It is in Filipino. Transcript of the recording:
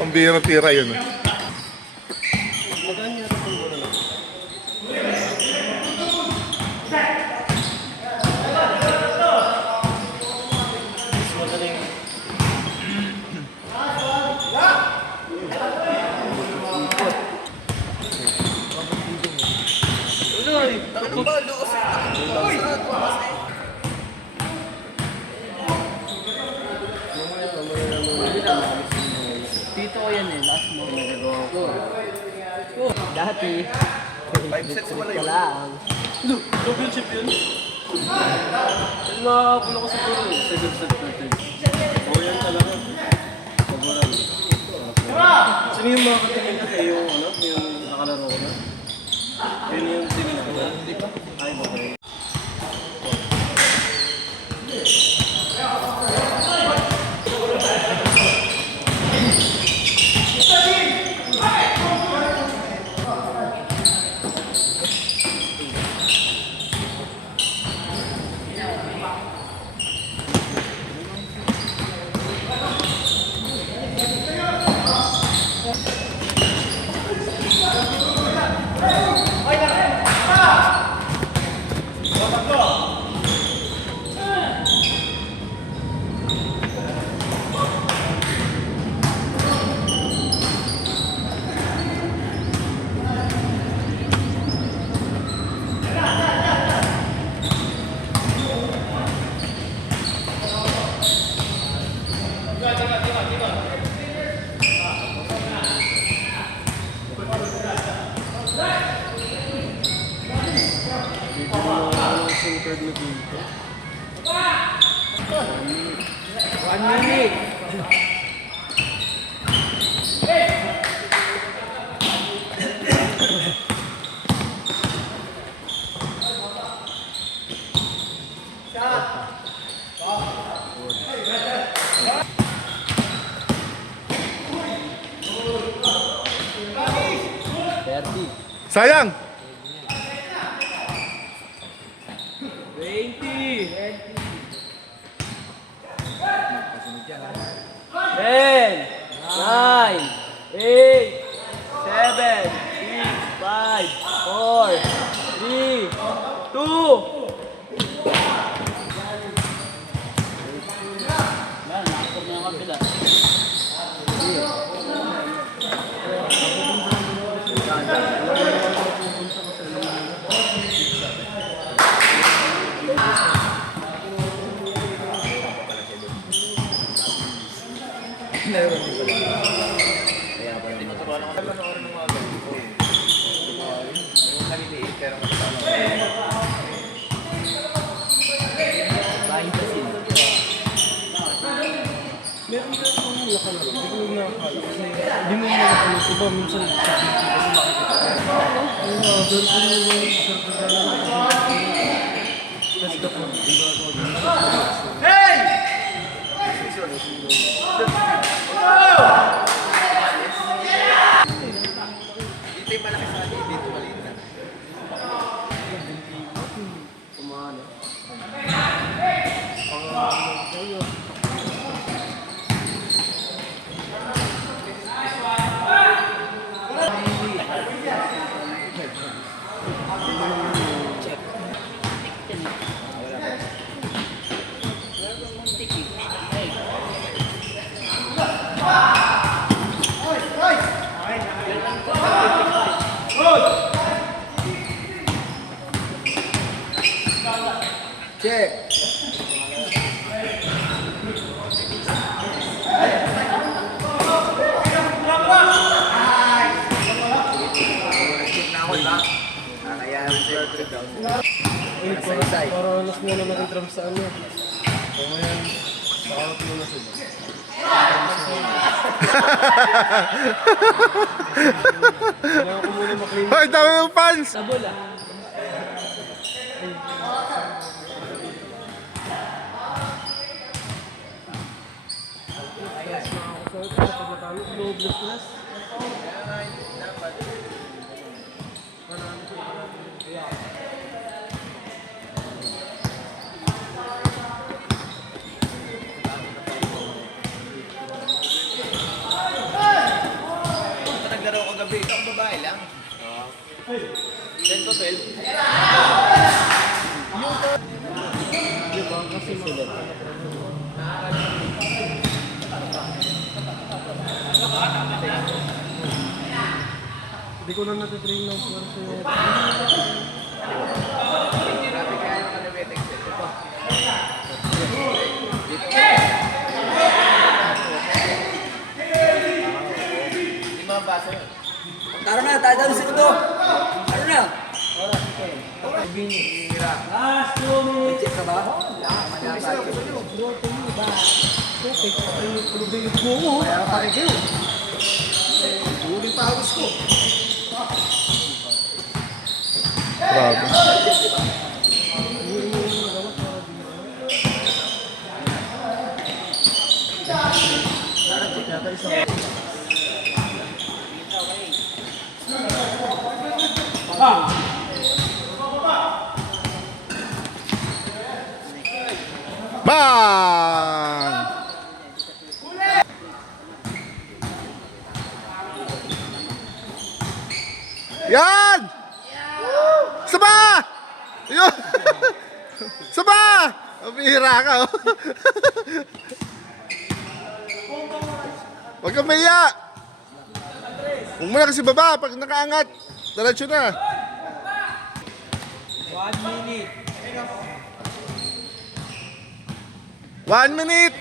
Ang bihirang tira yun. Tito ko yan eh, last mo nagagawa ko. Dati, 5 sets wala yun. Double chip yun. Nakakapula ko sa puro, second set natin. O yan talaga. Pag-oral. Sabi yung mga katingin ko kayo, yung nakalaro ko na. Yun yung tingin ko. Hindi pa? Ay, bakit? Sayang! 20! 10! 9! 8! 7! 6! 5! 4! 3! 2! Nakapag na yung kabila. Meron ka kung nakalaro, hindi mo nakakala kasi hindi mo nakakala ito ba minsan sa PC kasi makikita ka. Ayun na, doon ko yung hey! Dito yung malaki sa atin, dito maliit na. Kumana. Check. Para alas mo na nag-drum sa ano. Kamayan, pakawat mo na sila. Kailangan ko muna maklinis. Hoy, dami yung fans! Sa bola. Ayos mga kusot sa pagkatalo. Low blood class. Ito naglaro ko gabi. Ito ang babae lang. 10 to 12. Diba? Kasi sila. Hindi ko lang natitrain ng force yung... Grabe kaya yung kalabetek set. Ito. Lima baso yun. Tara na, tayo tayo sa segundo. Ano na? Last 2 minutes! Check ka ba? Kaya pare kayo. Huling pawis ko. Grabe. Bang! Yan! Saba! Yun! Saba! Mabihira ka, oh. Huwag kang maya! Huwag mo na kasi baba. Pag nakaangat, diretso na. 1 minute. 1 minute!